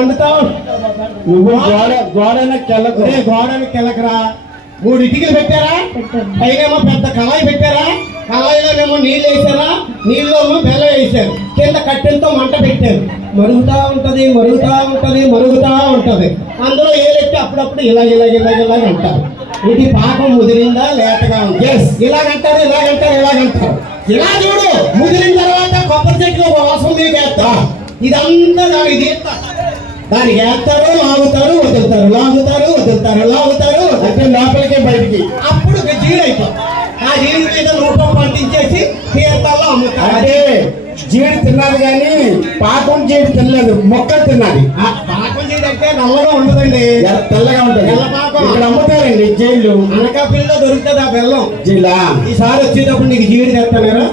మండుతావు. నువ్వు గోడని కెళ్ళకరా. 3 ఇటుకలు పెట్టారా, పైనేమో పెద్ద కళాయి పెట్టారా, కళాయిలోనేమో నీళ్ళు వేసారా, నీళ్ళలోమో బెల్లం వేసారు, కింద కట్టెలతో మంట పెట్టారు. మరుగుతా ఉంటది, మరుగుతా ఉంటది, మరుగుతా ఉంటది. అందులో ఏలెత్తి అప్పుడప్పుడు ఇలాగ అంటారు. ఇది పాకం ముదిరిందా లేతగా ఉంది, ఇలాగంటారు, ఇలాగంటారు. ఇలా చూడు, ముదిరిన తర్వాత కొబ్బరి చెట్లు వాసం వేస్తా. ఇదంతా దానికి వేస్తారు, లాగుతారు, వదులుతారు అంటే లోపలికి బయటికి. అప్పుడు జీడైపోతుంది. ఆ జీడి మీద రూపం పట్టించేసి తీర్థాల్లో అమ్ముతారు. అంటే జీడి తిన్నది కానీ పాకం జీడి తినలేదు, మొక్కలు తిన్నది. పాకం జీడి అంటే నల్లగా ఉండదండి, తెల్లగా ఉంటుంది. తెల్లపాకం ఇక్కడ అమ్ముతారండి జీళ్ళు. అనకాపల్లిలో దొరుకుతుంది ఆ బెల్లం. జీలా ఈసారి వచ్చేటప్పుడు నీకు జీడి తెస్తారా?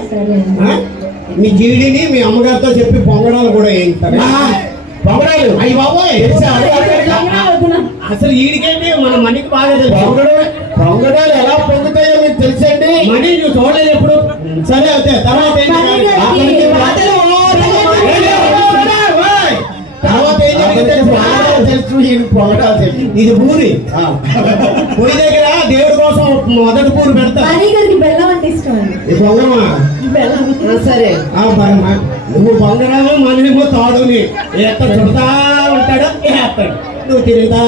మీ జీడిని మీ అమ్మగారితో చెప్పి పొంగడాలు కూడా వేయిస్తారు. పొంగడాలు అయ్యి బాబోయ్, అసలు ఈడికేంటి మన మణికి బాగా తెలుసు. పొంగడాలు ఎలా పొంగుతాయో మీకు తెలుసండి. మణి నువ్వు చూడలేదు ఎప్పుడు. సరే అయితే తర్వాత ఇది పూరి. పొయ్యి దగ్గర దేవుడి కోసం మొదటి పూరి పెడతారు. బెల్లం అంటే ఇష్టం. సరే నువ్వు బంగారామో మనమేమో తాడుని ఎత్త చుడతా ఉంటాడు, నువ్వు తిరుగుతా